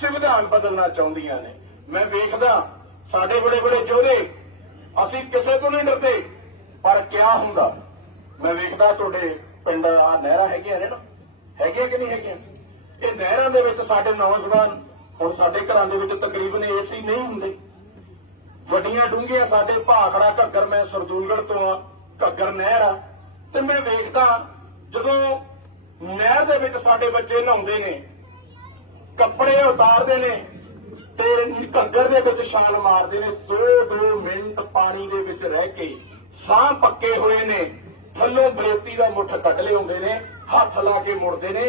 ਸੰਵਿਧਾਨ ਬਦਲਣਾ ਚਾਹੁੰਦੀਆਂ ਨੇ? ਮੈਂ ਵੇਖਦਾ, ਸਾਡੇ ਬੜੇ ਬੜੇ ਯੋਧੇ ਅਸੀਂ ਕਿਸੇ ਤੋਂ ਨਹੀਂ ਡਰਦੇ, ਪਰ ਕਿਆ ਹੁੰਦਾ? ਮੈਂ ਵੇਖਦਾ ਤੁਹਾਡੇ ਪਿੰਡ ਆ ਨਹਿਰਾਂ ਹੈਗੀਆਂ ਨੇ ਨਾ? ਹੈਗੀਆਂ ਕਿ ਨਹੀਂ ਹੈਗੀਆਂ? ਇਹ ਨਹਿਰਾਂ ਦੇ ਵਿੱਚ ਸਾਡੇ ਨੌਜਵਾਨ, ਹੁਣ ਸਾਡੇ ਘਰਾਂ ਦੇ ਵਿੱਚ ਤਕਰੀਬਨ ਏਸੀ ਨਹੀਂ ਹੁੰਦੇ। ਵੱਡੀਆਂ ਡੂੰਘੀਆਂ ਸਾਡੇ ਭਾਖੜਾ ਘੱਗਰ, ਮੈਂ ਸਰਦੂਲਗੜ ਤੋਂ ਆ, ਘੱਗਰ ਨਹਿਰ ਆ। ਤੇ ਮੈਂ ਵੇਖਦਾ, ਜਦੋਂ ਨਹਿਰ ਦੇ ਵਿੱਚ ਸਾਡੇ ਬੱਚੇ ਨਹਾਉਂਦੇ ਨੇ ਕੱਪੜੇ ਉਤਾਰਦੇ ਨੇ ਤੇ ਘੱਗਰ ਦੇ ਵਿੱਚ ਛਾਲ ਮਾਰਦੇ ਨੇ। 2-2 ਮਿੰਟ ਪਾਣੀ ਦੇ ਵਿੱਚ ਰਹਿ ਕੇ ਸਾਹ ਪੱਕੇ ਹੋਏ ਨੇ। ਥੱਲੋਂ ਬਰੇਤੀ ਦਾ ਮੁੱਠ ਕੱਢ ਲਿਆਉਂਦੇ ਨੇ, ਹੱਥ ਲਾ ਕੇ ਮੁੜਦੇ ਨੇ,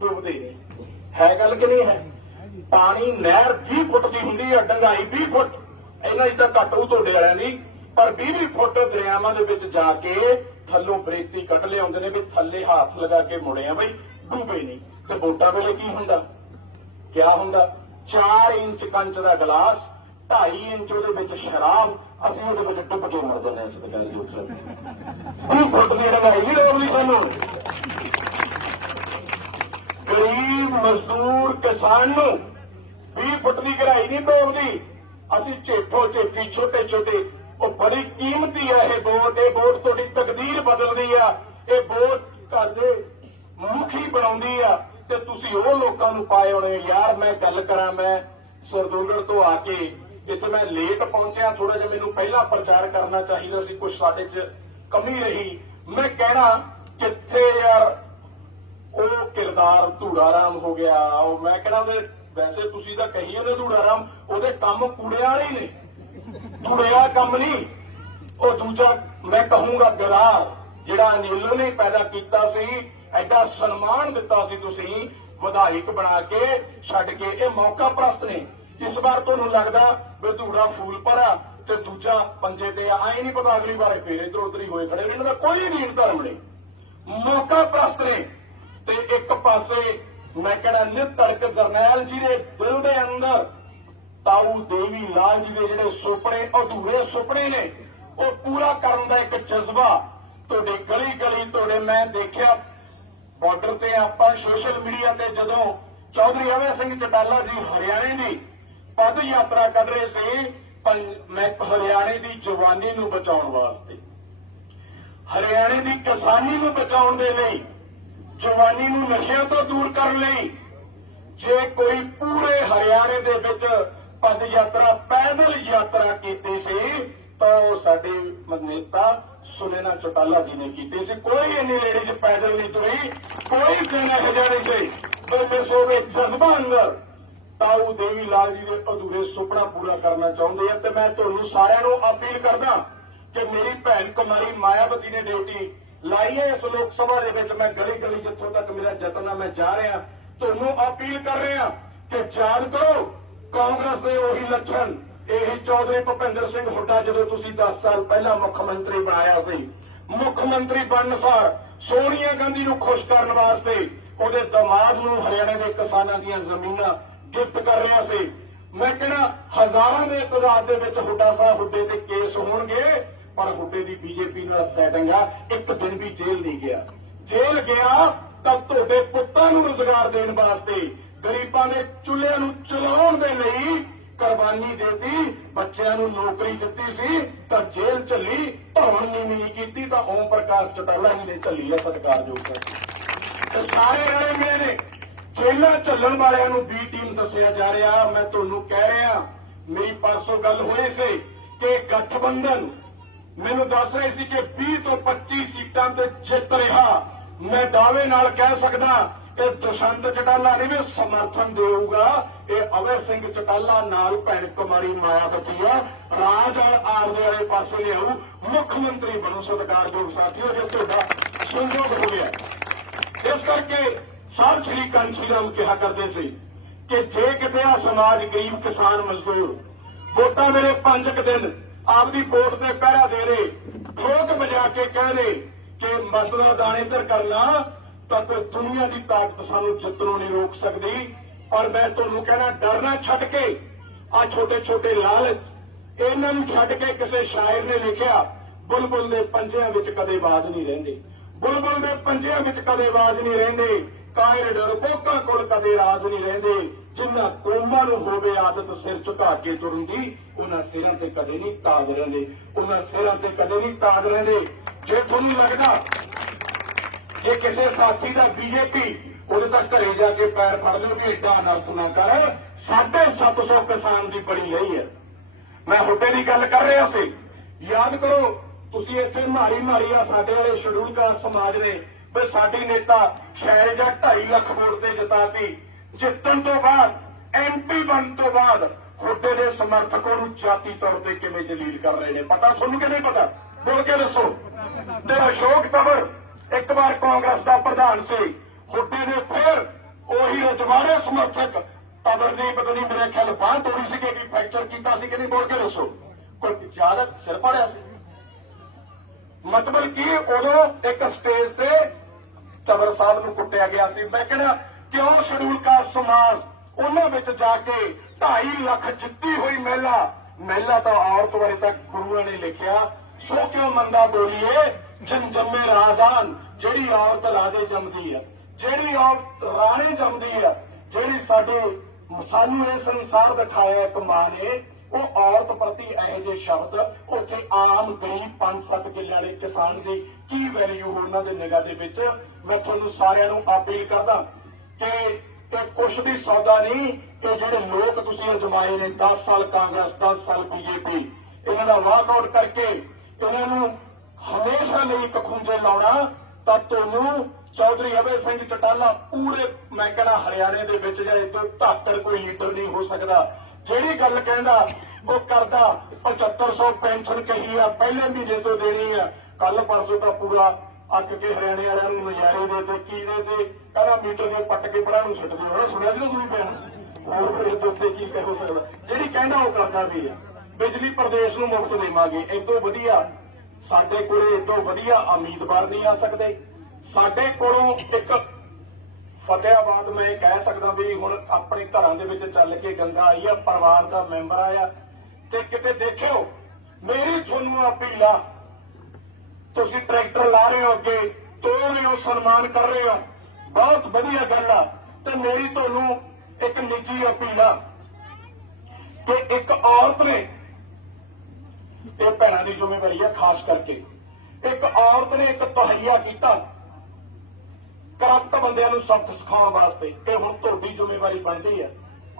ਡੁੱਬਦੇ ਨੇ। ਹੈ ਗੱਲ ਕਿ ਨਹੀਂ ਹੈ? ਪਾਣੀ ਨਹਿਰ 20 ਫੁੱਟ ਦੀ ਹੁੰਦੀ ਹੈ, ਡੰਗਾਈ 20 ਫੁੱਟ। ਇਹਨਾਂ ਦੀ ਤਾਂ ਘੱਟ ਉਹ ਤੁਹਾਡੇ ਵਾਲਿਆਂ ਦੀ। ਪਰ 20 20 ਫੁੱਟ ਦਰਿਆਵਾਂ ਦੇ ਵਿੱਚ ਜਾ ਕੇ ਥੱਲੋਂ ਬਰੇਤੀ ਕੱਢ ਲਿਆਉਂਦੇ ਨੇ ਵੀ ਥੱਲੇ ਹੱਥ ਲਗਾ ਕੇ ਮੁੜੇ ਆ ਬਈ, ਡੁੱਬੇ ਨਹੀਂ। ਤੇ ਵੋਟਾਂ ਵੇਲੇ ਕੀ ਹੁੰਦਾ? ਕਿਆ ਹੁੰਦਾ। 4 ਇੰਚ ਕੰਚ ਦਾ ਗਲਾਸ 2.5 ਇੰਚ ਉਹਦੇ ਵਿੱਚ ਸ਼ਰਾਬ, ਅਸੀਂ ਉਹਦੇ ਵਿੱਚ ਡੁੱਬ ਕੇ ਮਰਦੇ ਨੇ ਇਸ ਗੱਲ ਦੀ ਉਤਸਵ ਉਹ ਫੁੱਟ ਦੀ ਲਗਾਈ ਨਹੀਂ ਰੋਣੀ ਸਾਨੂੰ। ਗਰੀਬ, ਮਜ਼ਦੂਰ ਕਿਸਾਨ ਨੂੰ 20 ਫੁੱਟ ਦੀ ਗਹਿਰਾਈ ਨਹੀਂ ਡੋਬਦੀ ਅਸੀਂ ਝੇਠੋ ਝੇਠੀ ਛੋਟੇ ਛੋਟੇ ਉਹ ਬੜੀ ਕੀਮਤੀ ਆ ਇਹ ਵੋਟ। ਇਹ ਵੋਟ ਤੁਹਾਡੀ ਤਕਦੀਰ ਬਦਲਦੀ ਆ। ਇਹ ਵੋਟ ਘਰ ਦੇ ਮੁਖੀ ਬਣਾਉਂਦੀ ਆ। ਤੇ ਤੁਸੀਂ ਉਹ ਲੋਕਾਂ ਨੂੰ ਪਾਏ ਹੋਣੇ, ਯਾਰ ਮੈਂ ਗੱਲ ਕਰਾਂ, ਮੈਂ ਸਰਦੂਲਗੜ੍ਹ ਤੋਂ ਆ ਕੇ ਇੱਥੇ ਮੈਂ ਲੇਟ ਪਹੁੰਚਿਆ ਥੋੜਾ ਜਿਹਾ ਮੈਨੂੰ ਪਹਿਲਾਂ ਪ੍ਰਚਾਰ ਕਰਨਾ ਚਾਹੀਦਾ ਸੀ ਕੁਝ ਸਾਡੇ 'ਚ ਕਮੀ ਰਹੀ। ਮੈਂ ਕਹਿਣਾ, ਕਿੱਥੇ ਯਾਰ? ਉਹ ਕਿਰਦਾਰ ਧੂੜਾਰਾਮ ਹੋ ਗਿਆ। ਉਹ ਮੈਂ ਕਹਿੰਦਾ ਉਹਦੇ, ਵੈਸੇ ਤੁਸੀਂ ਤਾਂ ਕਹੀ ਉਹਨੇ ਧੂੜਾਰਾਮ, ਉਹਦੇ ਕੰਮ ਕੂੜਿਆ ਵਾਲੇ ਹੀ ਨੇ। ਧੂੜਿਆ ਕੰਮ ਨਹੀਂ। ਉਹ ਦੂਜਾ, ਮੈਂ ਕਹੂੰਗਾ ਗਰਾਰ ਜਿਹੜਾ ਅਨਿਲ ਨੇ ਪੈਦਾ ਕੀਤਾ ਸੀ ਐਡਾ ਸਨਮਾਨ ਦਿੱਤਾ ਸੀ ਤੁਸੀਂ ਵਿਧਾਇਕ ਬਣਾ ਕੇ, ਛੱਡ ਕੇ। ਇਹ ਮੌਕਾ ਪ੍ਰਸਤ ਨੇ ਇਸ ਵਾਰ ਤੁਹਾਨੂੰ ਲੱਗਦਾ ਵੀ ਫੂਲ ਭਰਾ ਤੇ ਦੂਜਾ ਪੰਜੇ ਤੇ ਆਏ ਨਹੀਂ ਪਤਾ ਅਗਲੀ ਵਾਰੇ ਫੇਰ ਇਧਰ ਉਧਰ ਹੀ ਹੋਏ ਖੜੇ। ਇਹਨਾਂ ਦਾ ਕੋਈ ਦੀਨ ਧਰਮ ਨਹੀਂ। ਮੌਕਾ ਪ੍ਰਸਤ ਨੇ ਤੇ ਇੱਕ ਪਾਸੇ ਮੈਂ ਕਹਿੰਦਾ ਨਿਤਰਕ ਜਰਨੈਲ ਜੀ ਦੇ ਦਿਲ ਦੇ ਅੰਦਰ, ਤਾਊ ਦੇਵੀ ਲਾਲ ਜੀ ਦੇ ਜਿਹੜੇ ਸੁਪਨੇ, ਅਧੂਰੇ ਸੁਪਨੇ ਨੇ, ਉਹ ਪੂਰਾ ਕਰਨ ਦਾ ਇੱਕ ਜਜ਼ਬਾ। ਤੁਹਾਡੇ ਗਲੀ ਗਲੀ ਤੁਹਾਡੇ ਮੈਂ ਦੇਖਿਆ ਬਾਰਡਰ ਤੇ ਆਪਾਂ ਸੋਸ਼ਲ ਮੀਡੀਆ ਤੇ ਜਦੋਂ ਚੌਧਰੀ ਅਵੇ ਸਿੰਘ ਚਟਾਲਾ ਜੀ ਹਰਿਆਣੇ ਦੀ ਪਦ ਯਾਤਰਾ ਕੱਢ ਰਹੇ ਸੀ ਮੈਂ ਹਰਿਆਣੇ ਦੀ ਜਵਾਨੀ ਨੂੰ ਬਚਾਉਣ ਵਾਸਤੇ। ਹਰਿਆਣੇ ਦੀ ਕਿਸਾਨੀ ਨੂੰ ਬਚਾਉਣ ਦੇ ਲਈ, ਜਵਾਨੀ ਨੂੰ ਨਸ਼ਿਆਂ ਤੋਂ ਦੂਰ ਕਰਨ ਲਈ, ਜੇ ਕੋਈ ਪੂਰੇ ਹਰਿਆਣੇ ਦੇ ਵਿੱਚ ਪਦ ਯਾਤਰਾ, ਪੈਦਲ ਯਾਤਰਾ ਕੀਤੀ ਸੀ, ਤਾਂ ਉਹ ਸਾਡੇ ਨੇਤਾ ਸੁਨੇਨਾ ਚਟਾਲਾ ਜੀ ਨੇ ਕੀਤੀ ਸੀ। ਕੋਈ ਇੰਨੀ ਲੇਡੀ ਚ ਪੈਦਲ ਨਹੀਂ ਤੁਰੀ ਕੋਈ ਦਿਨ ਇਹੋ ਜਿਹਾ ਨਹੀਂ ਸੀ ਜਜ਼ਬਾ ਅੰਦਰ ਤਾਊ ਦੇਵੀ ਲਾਲ ਜੀ ਦੇ ਅਧੂਰੇ ਸੁਪਨਾ ਪੂਰਾ ਕਰਨਾ ਚਾਹੁੰਦੇ ਆ ਤੇ ਮੈਂ ਤੁਹਾਨੂੰ ਸਾਰਿਆਂ ਨੂੰ ਅਪੀਲ ਕਰਦਾ ਕਿ ਮੇਰੀ ਭੈਣ ਕੁਮਾਰੀ ਮਾਇਆਵਤੀ ਨੇ ਡਿਊਟੀ ਲਾਈ ਹੈ ਇਸ ਲੋਕ ਸਭਾ ਦੇ ਵਿੱਚ ਮੈਂ ਗਲੀ ਗਲੀ ਜਿੱਥੋਂ ਤੱਕ ਮੇਰਾ ਯਤਨ ਆ ਮੈਂ ਜਾ ਰਿਹਾ ਤੁਹਾਨੂੰ ਅਪੀਲ ਕਰ ਰਿਹਾ ਕਿ ਯਾਦ ਕਰੋ ਕਾਂਗਰਸ ਦੇ ਉਹੀ ਲੱਛਣ ਇਹੀ ਚੌਧਰੀ ਭੁਪਿੰਦਰ ਸਿੰਘ ਹੁੱਡਾ ਜਦੋਂ ਤੁਸੀਂ 10 ਸਾਲ ਪਹਿਲਾਂ ਮੁੱਖ ਮੰਤਰੀ ਬਣਾਇਆ ਸੀ ਮੁੱਖ ਮੰਤਰੀ ਬਣਨ ਸਾਰ ਸੋਨੀਆ ਗਾਂਧੀ ਨੂੰ ਖੁਸ਼ ਕਰਨ ਵਾਸਤੇ ਉਹਦੇ ਦਮਾਦ ਨੂੰ ਹਰਿਆਣਾ ਦੇ ਕਿਸਾਨਾਂ ਦੀਆਂ ਜ਼ਮੀਨਾਂ ਗਿਫਟ ਕਰ ਰਿਹਾ ਸੀ। ਮੈਂ ਕਹਿੰਦਾ ਹਜ਼ਾਰਾਂ ਦੇ ਤਾਦਾਦ ਦੇ ਵਿੱਚ ਹੁੱਡਾ ਸਾਹਿਬ, ਹੁੱਡੇ ਤੇ ਕੇਸ ਹੋਣਗੇ, ਪਰ ਹੁੱਡੇ ਦੀ ਬੀਜੇਪੀ ਨਾਲ ਸੈਟਿੰਗ ਆ, ਇੱਕ ਦਿਨ ਵੀ ਜੇਲ੍ਹ ਨਹੀਂ ਗਿਆ। ਜੇਲ੍ਹ ਗਿਆ ਤਾਂ ਤੁਹਾਡੇ ਪੁੱਤਾਂ ਨੂੰ ਰੁਜ਼ਗਾਰ ਦੇਣ ਵਾਸਤੇ ਗਰੀਬਾਂ ਦੇ ਚੁੱਲ੍ਹਿਆਂ ਨੂੰ ਚਲਾਉਣ ਦੇ ਲਈ ਕੁਰਬਾਨੀ ਦਿੱਤੀ, ਬੱਚਿਆਂ ਨੂੰ ਨੌਕਰੀ ਦਿੱਤੀ ਸੀ, ਤਾਂ ਜੇਲ੍ਹ ਚੱਲੀ ਧੌਣ ਨਹੀਂ ਕੀਤੀ, ਤਾਂ ਓਮ ਪ੍ਰਕਾਸ਼ ਚਟਾਲਾ ਜੀ ਨੇ ਝੱਲੀ ਹੈ ਸਤਿਕਾਰਯੋਗ ਸਰ। ਤੇ ਸਾਰੇ ਰਲੇ ਮਿਲੇ ਨੇ। ਜੇਲ੍ਹਾਂ ਚੱਲਣ ਵਾਲਿਆਂ ਨੂੰ ਬੀ ਟੀਮ ਦੱਸਿਆ ਜਾ ਰਿਹਾ, ਮੈਂ ਤੁਹਾਨੂੰ ਕਹਿ ਰਿਹਾ, ਮੇਰੀ ਪਰਸੋਂ ਗੱਲ ਹੋਈ ਸੀ ਕਿ ਗਠਬੰਧਨ ਮੈਨੂੰ ਦੱਸ ਰਹੇ ਸੀ ਕਿ 20 ਤੋਂ 25 ਸੀਟਾਂ ਤੇ ਜਿੱਤ ਰਿਹਾ। ਮੈਂ ਦਾਅਵੇ ਨਾਲ ਕਹਿ ਸਕਦਾ ਕਿ ਦੁਸ਼ੰਤ ਚਟਾਲਾ ਨਹੀਂ ਵੀ ਸਮਰਥਨ ਦੇਊਗਾ। ਇਹ ਅਵਰ ਸਿੰਘ ਚਟਾਲਾ ਨਾਲ ਭੈਣ ਕੁਮਾਰੀ ਮਾਇਆਵਤੀ ਆ ਰਾਜ ਆਪਦੇ ਵਾਲੇ ਪਾਸੇ ਲਿਆਊ। ਮੁੱਖ ਮੰਤਰੀ ਬਣੋ ਸਤਿਕਾਰਯੋਗ ਸਾਥੀਓ, ਜੇ ਤੁਹਾਡਾ ਸੰਯੋਗ ਹੋ ਗਿਆ। ਇਸ ਕਰਕੇ ਸਾਹਿਬ ਸ਼੍ਰੀ ਕਾਂਚੀ ਰਾਮ ਕਿਹਾ ਕਰਦੇ ਸੀ ਕਿ ਜੇ ਕਿਤੇ ਆ ਸਮਾਜ ਗਰੀਬ ਕਿਸਾਨ ਮਜ਼ਦੂਰ ਵੋਟਾਂ ਮੇਰੇ ਪੰਜ ਕੁ ਦਿਨ ਆਪਦੀ ਵੋਟ ਤੇ ਪਹਿਰਾ ਦੇ ਰਹੇ, ਠੋਕ ਵਜਾ ਕੇ ਕਹਿ ਰਹੇ ਕਿ ਮਸਲਾ ਦਾਣੇਦਰ ਕਰਨਾ ਤਾਂ ਕੋਈ ਦੁਨੀਆ ਦੀ ਤਾਕਤ ਸਾਨੂੰ ਜਿੱਤਣੋਂ ਨਹੀਂ ਰੋਕ ਸਕਦੀ। ਪਰ ਮੈਂ ਤੁਹਾਨੂੰ ਕਹਿਣਾ ਡਰਨਾ ਛੱਡ ਕੇ ਆ ਛੋਟੇ ਛੋਟੇ ਲਾਲਚ ਇਹਨਾਂ ਨੂੰ ਛੱਡ ਕੇ ਕਿਸੇ ਸ਼ਾਇਰ ਨੇ ਲਿਖਿਆ, ਬੁਲਬੁਲ ਦੇ ਪੰਜਿਆਂ ਵਿੱਚ ਕਦੇ ਬਾਜ਼ ਨਹੀਂ ਰਹਿੰਦੇ। ਬੁਲਬੁਲ ਦੇ ਪੰਜਿਆਂ ਵਿੱਚ ਕਦੇ ਆਵਾਜ਼ ਨਹੀਂ ਰਹਿੰਦੇ। ਕਾਇਰ ਡਰਪੋਕਾਂ ਕੋਲ ਕਦੇ ਰਾਜ ਨਹੀਂ ਰਹਿੰਦੇ। ਜਿਨ੍ਹਾਂ ਕੌਮਾਂ ਨੂੰ ਹੋਵੇ ਆਦਤ ਸਿਰ ਝੁਕਾ ਕੇ ਤੁਰਨ ਦੀ ਉਹਨਾਂ ਸਿਰਾਂ ਤੇ ਕਦੇ ਨਹੀਂ ਤਾਜ ਰਹਿੰਦੇ। ਉਹਨਾਂ ਸਿਰਾਂ ਤੇ ਕਦੇ ਨਹੀਂ ਤਾਜ ਰਹਿੰਦੇ। ਜੇ ਤੁਹਾਨੂੰ ਲੱਗਦਾ ਜੇ ਕਿਸੇ ਸਾਥੀ ਦਾ ਬੀਜੇਪੀ ਉਹਦੇ ਤਾਂ ਘਰੇ ਜਾ ਕੇ ਪੈਰ ਫੜ ਲਿਓ ਵੀ ਏਡਾ ਅਨਰਥ ਨਾ ਕਰ 750 ਕਿਸਾਨ ਦੀ ਬੜੀ ਲਈ ਹੈ। ਮੈਂ ਹੁੱਡੇ ਦੀ ਗੱਲ ਕਰ ਰਿਹਾ ਸੀ। ਯਾਦ ਕਰੋ, ਤੁਸੀਂ ਇੱਥੇ ਮਾਰੀ ਮਾਰੀ ਆ ਸਾਡੇ ਵਾਲੇ ਸ਼ਡਿਊਲ ਕਾਸਟ ਸਮਾਜ ਨੇ, ਵੀ ਸਾਡੀ ਨੇਤਾ ਸ਼ਹਿਰ ਜਾਂ 2.5 ਲੱਖ ਵੋਟ ਤੇ ਜਿਤਾਤੀ। ਜਿੱਤਣ ਤੋਂ ਬਾਅਦ ਐਮਪੀ ਬਣਨ ਤੋਂ ਬਾਅਦ ਹੁੱਡੇ ਦੇ ਸਮਰਥਕਾਂ ਨੂੰ ਜਾਤੀ ਤੌਰ ਤੇ ਕਿਵੇਂ ਜਲੀਲ ਕਰ ਰਹੇ ਨੇ? ਪਤਾ ਤੁਹਾਨੂੰ ਕਿ ਨਹੀਂ ਪਤਾ? ਬੋਲ ਕੇ ਦੱਸੋ। ਤੇ ਅਸ਼ੋਕ ਤਵਰ ਇੱਕ ਵਾਰ ਕਾਂਗਰਸ ਦਾ ਪ੍ਰਧਾਨ ਸੀ। ਹੁੱਡੇ ਨੇ ਫਿਰ ਉਹੀ ਰਜਵਾੜੇ ਸਮਰਥਕ ਤਬਰ ਦੀ ਪਤਾ ਮੇਰੇ ਖਿਆਲ ਬਾਂਹ ਤੋੜੀ ਸੀ ਕਿ ਫ੍ਰੈਕਚਰ ਕੀਤਾ ਸੀ ਕਿ ਨਹੀਂ, ਬੋਲ ਕੇ ਦੱਸੋ। ਕੋਈ ਜ਼ਿਆਦਾ ਸਿਰ ਪਾੜਿਆ ਸੀ? ਮਤਲਬ ਕਿ ਉਦੋਂ ਇੱਕ ਸਟੇਜ ਤੇ ਤਬਰ ਸਾਹਿਬ ਨੂੰ ਕੁੱਟਿਆ ਗਿਆ ਸੀ। ਮੈਂ ਕਹਿੰਦਾ, ਕਿਉਂ ਸ਼ਡਿਊਲ ਕਾਸਟ ਸਮਾਜ ਉਹਨਾਂ ਵਿੱਚ ਜਾ ਕੇ 2.5 ਲੱਖ ਜਿੱਤੀ ਹੋਈ ਮਹਿਲਾ? ਮਹਿਲਾ ਤਾਂ ਔਰਤ ਬਾਰੇ ਤਾਂ ਗੁਰੂਆਂ ਨੇ ਲਿਖਿਆ। ਸੋ ਕਿਉਂ ਮੰਦਾ ਬੋਲੀਏ? ਜਨ ਜੰਮੇ ਰਾਜਾਨ, ਜਿਹੜੀ ਔਰਤ ਰਾਜੇ ਜੰਮਦੀ ਹੈ, ਜਿਹੜੀ ਔਰਤ ਰਾਣੇ ਜੰਮਦੀ ਆ ਜਿਹੜੀ ਸਾਡੇ ਸਾਨੂੰ ਇਹ ਸੰਸਾਰ ਦਿਖਾਇਆ ਇੱਕ ਮਾਂ ਨੇ, ਉਹ ਔਰਤ ਪ੍ਰਤੀ ਇਹੋ ਜਿਹੇ ਸ਼ਬਦ ਉੱਥੇ ਆਮ ਗਰੀਬ 5-7 ਕਿੱਲੇ ਵਾਲੇ ਕਿਸਾਨ ਦੀ ਕੀ ਵੈਲਿਊ ਉਹਨਾਂ ਦੇ ਨਿਗਾਹ ਦੇ ਵਿੱਚ? ਮੈਂ ਤੁਹਾਨੂੰ ਸਾਰਿਆਂ ਨੂੰ ਅਪੀਲ ਕਰਦਾ ਕਿ ਇਹ ਕੁਛ ਵੀ ਸੌਦਾ ਨਹੀਂ ਕਿ ਜਿਹੜੇ ਲੋਕ ਤੁਸੀਂ ਅਜਮਾਏ ਨੇ 10 ਸਾਲ ਕਾਂਗਰਸ 10 ਸਾਲ ਬੀਜੇਪੀ, ਇਹਨਾਂ ਦਾ ਵਾਕਆਊਟ ਕਰਕੇ ਇਹਨਾਂ ਨੂੰ ਹਮੇਸ਼ਾ ਲਈ ਇੱਕ ਖੁੰਝੇ ਲਾਉਣਾ, ਤਾਂ ਤੁਹਾਨੂੰ ਚੌਧਰੀ ਅਭੈ ਸਿੰਘ ਚਟਾਲਾ ਪੂਰੇ, ਮੈਂ ਕਹਿੰਦਾ ਹਰਿਆਣੇ ਦੇ ਵਿੱਚ ਜਾਂ ਇਦੋਂ ਧਾਕੜ ਕੋਈ ਲੀਡਰ ਨਹੀਂ ਹੋ ਸਕਦਾ। ਜਿਹੜੀ ਗੱਲ ਕਹਿੰਦਾ, ਉਹ ਕਰਦਾ 7500 ਪੈਨਸ਼ਨ ਕਹੀ ਆ, ਪਹਿਲੇ ਮਹੀਨੇ ਤੋਂ ਦੇਣੀ ਆ। ਕੱਲ ਪਰਸੋਂ ਤਾਂ ਪੂਰਾ ਅੱਕ ਕੇ ਹਰਿਆਣੇ ਵਾਲਿਆਂ ਨੂੰ ਨਜ਼ਾਰੇ ਦੇ ਤੇ ਕੀ ਦੇ ਤੇ ਕਹਿੰਦਾ ਮੀਟਰ ਦੇ ਪੱਟ ਕੇ ਪਰਾਂ ਨੂੰ ਛੱਡ ਦਿਓ। ਸੁਣਿਆ ਸੀ ਨਾ ਤੁਸੀਂ ਪੈਣ ਹੋਰ ਫਿਰ ਇਹਦੇ ਉੱਤੇ ਕੀ ਕਹਿ ਹੋ ਸਕਦਾ? ਜਿਹੜੀ ਕਹਿੰਦਾ ਉਹ ਕਰਦਾ ਵੀ ਆ। ਬਿਜਲੀ ਪ੍ਰਦੇਸ਼ ਨੂੰ ਮੁਫਤ ਦੇਵਾਂਗੇ। ਇਦੋਂ ਵਧੀਆ ਸਾਡੇ ਕੋਲੇ ਇਦੋਂ ਵਧੀਆ ਉਮੀਦਵਾਰ ਨਹੀਂ ਆ ਸਕਦੇ। ਸਾਡੇ ਕੋਲੋਂ ਇੱਕ ਫਤਿਆਬਾਦ ਮੈਂ ਕਹਿ ਸਕਦਾ ਵੀ ਹੁਣ ਆਪਣੇ ਘਰਾਂ ਦੇ ਵਿੱਚ ਚੱਲ ਕੇ ਗੰਗਾ ਆਈ ਆ, ਪਰਿਵਾਰ ਦਾ ਮੈਂਬਰ ਆਇਆ। ਤੇ ਕਿਤੇ ਦੇਖਿਓ, ਮੇਰੀ ਤੁਹਾਨੂੰ ਅਪੀਲ ਆ, ਤੁਸੀਂ ਟਰੈਕਟਰ ਲਾ ਰਹੇ ਹੋ ਅੱਗੇ ਤੋੜ ਰਹੇ ਹੋ ਸਨਮਾਨ ਕਰ ਰਹੇ ਹੋ। ਬਹੁਤ ਵਧੀਆ ਗੱਲ ਆ। ਤੇ ਮੇਰੀ ਤੁਹਾਨੂੰ ਇੱਕ ਨਿੱਜੀ ਅਪੀਲ ਆ ਕਿ ਇੱਕ ਔਰਤ ਨੇ ਇਹ ਭੈਣਾਂ ਦੀ ਜ਼ਿੰਮੇਵਾਰੀ ਆ ਖਾਸ ਕਰਕੇ। ਇੱਕ ਔਰਤ ਨੇ ਇੱਕ ਤਹਈਆ ਕੀਤਾ। ਕਰਪਟ ਬੰਦਿਆਂ ਨੂੰ ਸਬਕ ਸਿਖਾਉਣ ਵਾਸਤੇ। ਕਿ ਹੁਣ ਤੁਹਾਡੀ ਜ਼ਿੰਮੇਵਾਰੀ ਬਣਦੀ ਹੈ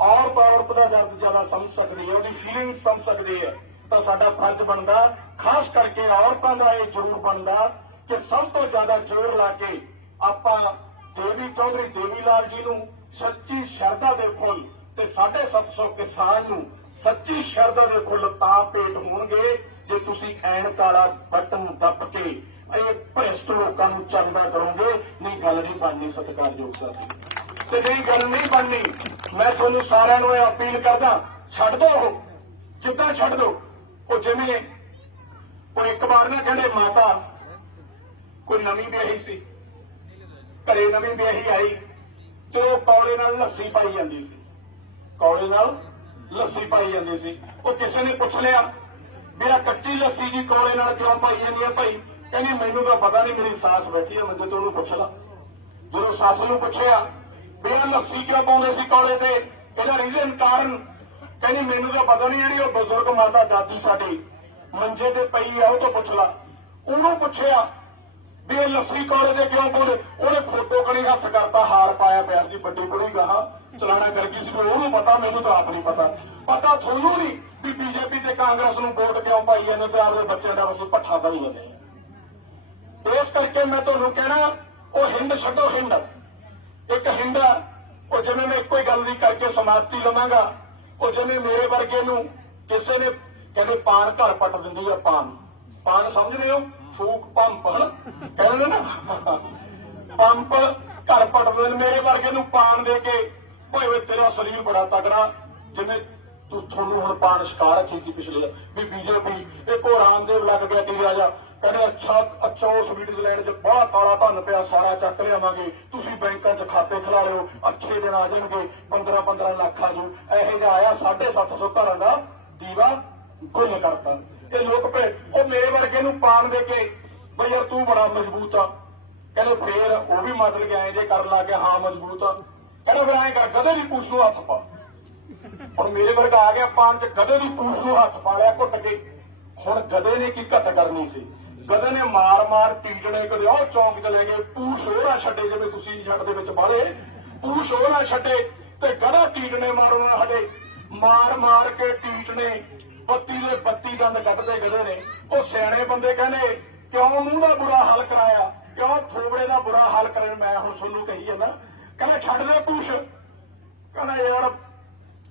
ਔਰਤ ਔਰਤ ਦਾ ਦਰਦ ਜ਼ਿਆਦਾ ਸਮਝ ਸਕਦੀ ਹੈ ਉਹਦੀ ਫੀਲਿੰਗ ਸਮਝ ਸਕਦੀ ਹੈ ਤਾਂ ਸਾਡਾ ਫਰਜ਼ ਬਣਦਾ, ਖਾਸ ਕਰਕੇ ਔਰਤਾਂ ਦਾ ਇਹ ਜ਼ਰੂਰ ਬਣਦਾ ਕਿ ਸਭ ਤੋਂ ਜ਼ਿਆਦਾ ਜ਼ੋਰ ਲਾ ਕੇ ਆਪਾਂ ਦੇਵੀ ਚੌਧਰੀ ਦੇਵੀ ਲਾਲ ਜੀ ਨੂੰ ਸੱਚੀ ਸ਼ਰਧਾ ਦੇ ਫੁੱਲ ਤੇ 750 ਕਿਸਾਨ ਨੂੰ ਸੱਚੀ ਸ਼ਰਧਾ ਦੇ ਫੁੱਲ ਤਾਂ ਭੇਟ ਹੋਣਗੇ ਜੇ ਤੁਸੀਂ ਐਨਕ ਕਾਲਾ ਬਟਨ ਦੱਬ ਕੇ ਇਹ ਭ੍ਰਿਸ਼ਟ ਲੋਕਾਂ ਨੂੰ ਚੱਲਦਾ ਕਰੋਗੇ। ਨਹੀਂ, ਗੱਲ ਨਹੀਂ ਬਣਨੀ ਸਤਿਕਾਰਯੋਗ ਸਾਥੀ। ਤੇ ਨਹੀਂ, ਗੱਲ ਨਹੀਂ ਬਣਨੀ। ਮੈਂ ਤੁਹਾਨੂੰ ਸਾਰਿਆਂ ਨੂੰ ਇਹ ਅਪੀਲ ਕਰਦਾ, ਛੱਡ ਦੋ ਉਹ। ਜਿੱਦਾਂ ਛੱਡ ਦੋ। ਉਹ ਜਿਵੇਂ ਉਹ ਇੱਕ ਵਾਰ ਨਾ ਕਹਿੰਦੇ, ਮਾਤਾ, ਕੋਈ ਨਵੀਂ ਵਿਆਹੀ ਸੀ। ਘਰੇ ਨਵੀਂ ਵਿਆਹੀ ਆਈ। ਤੇ ਉਹ ਕੌਲੇ ਨਾਲ ਲੱਸੀ ਪਾਈ ਜਾਂਦੀ ਸੀ। ਕੌਲੇ ਨਾਲ ਲੱਸੀ ਪਾਈ ਜਾਂਦੀ ਸੀ। ਉਹ ਕਿਸੇ ਨੇ ਪੁੱਛ ਲਿਆ ਵੀ ਆਹ ਕੱਚੀ ਲੱਸੀ ਜੀ ਕੋਲੇ ਨਾਲ ਕਿਉਂ ਪਾਈ ਜਾਂਦੀ ਆ ਭਾਈ? ਕਹਿੰਦੀ, ਮੈਨੂੰ ਤਾਂ ਪਤਾ ਨਹੀਂ ਮੇਰੀ ਸਾਸ ਬੈਠੀ ਆ, ਮੈਂ ਤੇ ਉਹਨੂੰ ਪੁੱਛ ਲਾ। ਜਦੋਂ ਸੱਸ ਨੂੰ ਪੁੱਛਿਆ, ਵੀ ਇਹ ਲੱਸੀ ਕਿਉਂ ਪਾਉਂਦੇ ਸੀ ਕੋਲੇ ਤੇ? ਇਹਦਾ ਰੀਜ਼ਨ ਕਾਰਨ? ਕਹਿੰਦੀ, ਮੈਨੂੰ ਤਾਂ ਪਤਾ ਨਹੀਂ ਜਿਹੜੀ ਉਹ ਬਜ਼ੁਰਗ ਮਾਤਾ ਦਾਦੀ ਸਾਡੀ ਮੰਜੇ ਤੇ ਪਈ ਆ, ਉਹ ਤੋਂ ਪੁੱਛ ਲਾ। ਉਹਨੂੰ ਪੁੱਛਿਆ ਵੀ ਇਹ ਲੱਸੀ ਕਾਲੇ ਦੇ ਕਿਉਂ ਪਾਉਂਦੇ ਉਹਨੇ ਫੋਟੋ ਕਣੀ ਹੱਥ ਕਰਤਾ ਹਾਰ ਪਾਇਆ ਪਿਆ ਸੀ ਵੱਡੀ ਕੁੜੀ ਗਾਹਾਂ ਚਲਾਣਾ ਕਰ ਗਈ ਸੀ ਉਹਨੂੰ ਪਤਾ ਮੈਨੂੰ ਤਾਂ ਆਪ ਨਹੀਂ ਪਤਾ। ਪਤਾ ਤੁਹਾਨੂੰ ਨਹੀਂ ਵੀ ਬੀਜੇਪੀ ਤੇ ਕਾਂਗਰਸ ਨੂੰ ਵੋਟ ਕਿਉਂ ਪਾਈ ਜਾਂਦੇ ਤੇ ਆਪਦੇ ਬੱਚਿਆਂ ਦਾ ਅਸੀਂ ਪੱਠਾ ਬਣੀ ਜਾਂਦੇ ਇਸ ਕਰਕੇ ਮੈਂ ਤੁਹਾਨੂੰ ਕਹਿਣਾ ਉਹ ਹਿੰਦ ਛੱਡੋ ਹਿੰਦ ਇੱਕ ਹਿੰਦ ਆ, ਉਹ ਜਿਵੇਂ ਮੈਂ ਇੱਕੋ ਹੀ ਗੱਲ ਦੀ ਕਰਕੇ ਸਮਾਪਤੀ ਲਵਾਂਗਾ ਉਹ ਜਿਵੇਂ ਮੇਰੇ ਵਰਗੇ ਨੂੰ ਕਿਸੇ ਨੇ ਕਹਿੰਦੇ ਪਾਨ ਘਰ ਪੱਟ ਦਿੰਦੀ ਆ ਪਾਨ। ਪਾਨ ਸਮਝਦੇ ਹੋ? ਫੂਕ ਪੰਪ। ਹਨਾ ਕਹਿੰਦੇ ਨੇ ਨਾ ਪੰਪ ਘਰ ਪਟਦੇ ਨੇ ਮੇਰੇ ਵਰਗੇ ਨੂੰ ਪਾਣ ਦੇ ਕੇ। ਭਾਵੇਂ ਤੇਰਾ ਸਰੀਰ ਬੜਾ ਤਗੜਾ ਜਿਵੇਂ ਤੂੰ ਤੁਹਾਨੂੰ ਹੁਣ ਪਾਣ ਸ਼ਿਕਾਰ ਰੱਖੀ ਸੀ ਪਿਛਲੇ ਵੀ ਬੀਜੇਪੀ, ਇੱਕ ਹੋਰ ਰਾਮਦੇਵ ਲੱਗ ਗਿਆ ਟੀ ਰਾਜਾ। ਕਹਿੰਦੇ, ਅੱਛਾ ਅੱਛਾ, ਉਹ ਸਵਿਟਜ਼ਰਲੈਂਡ 'ਚ ਬੜਾ ਕਾਲਾ ਧਨ ਪਿਆ, ਸਾਰਾ ਚੱਕ ਲਿਆਵਾਂਗੇ। ਤੁਸੀਂ ਬੈਂਕਾਂ 'ਚ ਖਾਤੇ ਖਿਲਾ ਲਿਓ, ਅੱਛੇ ਦਿਨ ਆ ਜਾਣਗੇ। 15 15 ਲੱਖ ਆ ਜੂ ਇਹੋ ਜਿਹਾ ਆਇਆ 750 ਘਰਾਂ ਦਾ ਦੀਵਾ ਗੁੱਲ ਕਰਤਾ। ਇਹ ਲੋਕ ਭੇ ਉਹ ਮੇਰੇ ਵਰਗੇ ਨੂੰ ਪਾਣ ਦੇ ਕੇ, ਬਈ ਯਾਰ ਤੂੰ ਬੜਾ ਮਜ਼ਬੂਤ ਆ। ਕਹਿੰਦੇ ਫੇਰ ਉਹ ਵੀ ਮਤਲਬ ਕਿ ਐਂ ਜੇ ਕਰਨ ਲੱਗ ਗਿਆ, ਹਾਂ, ਮਜ਼ਬੂਤ ਆ। ਕਹਿੰਦੇ ਫਿਰ ਐਂ ਕਰ ਗਧੇ ਦੀ ਪੂਛ ਨੂੰ ਹੱਥ ਪਾ। ਹੁਣ ਮੇਰੇ ਵਰਗਾ ਆ ਗਿਆ ਪੰਜ ਗਧੇ ਦੀ ਪੂਛ ਨੂੰ ਹੱਥ ਪਾ ਲਿਆ, ਘੁੱਟ ਕੇ। ਹੁਣ ਗਧੇ ਨੇ ਕੀ ਘੱਟ ਕਰਨੀ ਸੀ? ਗਦੇ ਨੇ ਮਾਰ ਮਾਰ ਟੀਟੜੇ ਕਦੇ ਉਹ ਚੌਂਕ ਚ ਲੈ ਗਏ, ਪੂਛ ਉਹ ਨਾ ਛੱਡੇ, ਜਿਵੇਂ ਤੁਸੀਂ ਛੱਡ ਦੇ ਵਿੱਚ ਬਾਲੇ ਪੂਛ ਉਹ ਨਾ ਛੱਡੇ, ਤੇ ਗਧਾ ਟੀਟਣੇ ਮਾਰੂ ਨਾ ਹਟੇ ਮਾਰ ਮਾਰ ਕੇ ਟੀਟਣੇ ਬੱਤੀ ਦੇ ਬੱਤੀ ਦੰਦ ਕੱਢਦੇ ਗਧੇ ਨੇ। ਉਹ ਸਿਆਣੇ ਬੰਦੇ ਕਹਿੰਦੇ, ਕਿਉਂ ਮੂੰਹ ਦਾ ਬੁਰਾ ਹਾਲ ਕਰਾਇਆ? ਕਿਉਂ ਥੋਬੜੇ ਦਾ ਬੁਰਾ ਹਾਲ ਕਰਨ ਮੈਂ ਹੁਣ ਤੁਹਾਨੂੰ ਕਹੀ ਜਾਂਦਾ। ਕਹਿੰਦਾ, ਛੱਡ ਦੇ ਪੂਛ। ਕਹਿੰਦਾ, ਯਾਰ,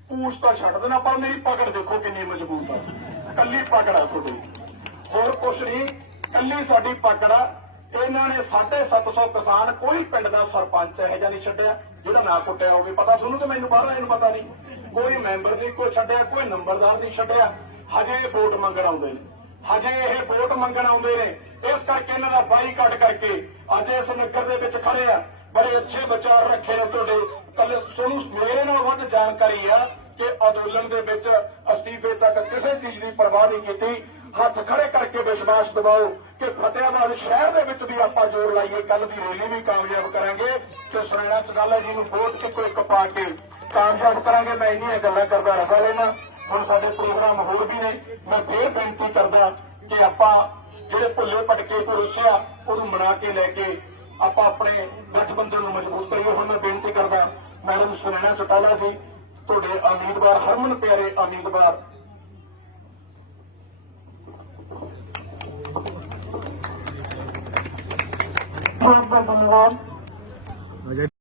ਪੂਛ ਤਾਂ ਛੱਡ ਦੇਣਾ, ਪਰ ਮੇਰੀ ਪਕੜ ਦੇਖੋ ਕਿੰਨੀ ਮਜ਼ਬੂਤ ਆ। ਕੱਲੀ ਪਕੜ ਆ ਤੁਹਾਡੀ। ਹੋਰ ਕੁਛ ਨਹੀਂ। ਕੱਲੀ ਸਾਡੀ ਪਕੜ ਆ। ਇਹਨਾਂ ਨੇ 750 ਕਿਸਾਨ ਕੋਈ ਪਿੰਡ ਦਾ ਸਰਪੰਚ ਇਹੋ ਜਿਹਾ ਨਹੀਂ ਛੱਡਿਆ, ਜਿਹੜਾ ਨਾ ਕੁੱਟਿਆ ਹੋਵੇ। ਪਤਾ ਤੁਹਾਨੂੰ ਤੇ ਮੈਨੂੰ ਬਾਹਰ ਇਹਨੂੰ ਪਤਾ ਨਹੀਂ। ਕੋਈ ਮੈਂਬਰ ਨਹੀਂ, ਕੋਈ ਛੱਡਿਆ, ਕੋਈ ਨੰਬਰਦਾਰ ਨਹੀਂ ਛੱਡਿਆ। ਹਜੇ ਇਹ ਵੋਟ ਮੰਗਣ ਆਉਂਦੇ ਨੇ। ਹਜੇ ਇਹ ਵੋਟ ਮੰਗਣ ਆਉਂਦੇ ਨੇ। ਇਸ ਕਰਕੇ ਇਹਨਾਂ ਦਾ ਬਾਈਕਾਟ ਕਰਕੇ ਅੱਜ ਇਸ ਨਗਰ ਦੇ ਵਿੱਚ ਖੜੇ ਆ। ਬੜੇ ਅੱਛੇ ਵਿਚਾਰ ਰੱਖੇ ਨੇ ਤੁਹਾਡੇ। ਕੱਲ ਤੁਹਾਨੂੰ ਮੇਰੇ ਨਾਲ ਵੱਧ ਜਾਣਕਾਰੀ ਆ ਕਿ ਅੰਦੋਲਨ ਦੇ ਵਿੱਚ ਅਸਤੀਫੇ ਤੱਕ ਕਿਸੇ ਚੀਜ਼ ਦੀ ਪਰਵਾਹ ਨਹੀਂ ਕੀਤੀ। ਹੱਥ ਖੜੇ ਕਰਕੇ ਵਿਸ਼ਵਾਸ ਦਿਵਾਓ ਕਿ ਫਤਿਆਬਾਦ ਸ਼ਹਿਰ ਦੇ ਵਿੱਚ ਵੀ ਆਪਾਂ ਜੋਰ ਲਾਈਏ ਕੱਲ ਦੀ ਰੈਲੀ ਵੀ ਕਾਮਯਾਬ ਕਰਾਂਗੇ ਤੇ ਸੁਣਾਣਾ ਚਗਾਲਾ ਜੀ ਨੂੰ ਵੋਟ ਤੇ ਕੋਈ ਕਪਾ ਕੇ ਕਾਮਯਾਬ ਕਰਾਂਗੇ, ਮੈਂ ਇੰਨੀਆਂ ਗੱਲਾਂ ਕਰਦਾ ਰਹਾ ਲੈਣਾ ਹੁਣ ਸਾਡੇ ਪ੍ਰੋਗਰਾਮ ਹੋਰ ਵੀ ਨੇ। ਮੈਂ ਫੇਰ ਬੇਨਤੀ ਕਰਦਾ ਕਿ ਆਪਾਂ ਜਿਹੜੇ ਭੁੱਲੇ ਭਟਕੇ ਕੋ ਰੁੱਸਿਆ, ਉਹਨੂੰ ਮਨਾ ਕੇ ਲੈ ਕੇ ਆਪਾਂ ਆਪਣੇ ਗਠਬੰਧਨ ਨੂੰ ਮਜ਼ਬੂਤ ਕਰੀਏ। ਹੁਣ ਮੈਂ ਬੇਨਤੀ ਕਰਦਾ, ਮੈਡਮ ਸੁਨੈਣਾ ਚਟਾਲਾ ਜੀ, ਤੁਹਾਡੇ ਉਮੀਦਵਾਰ ਹਰਮਨ ਪਿਆਰੇ ਉਮੀਦਵਾਰ ਬਹੁਤ ਬਹੁਤ ਧੰਨਵਾਦ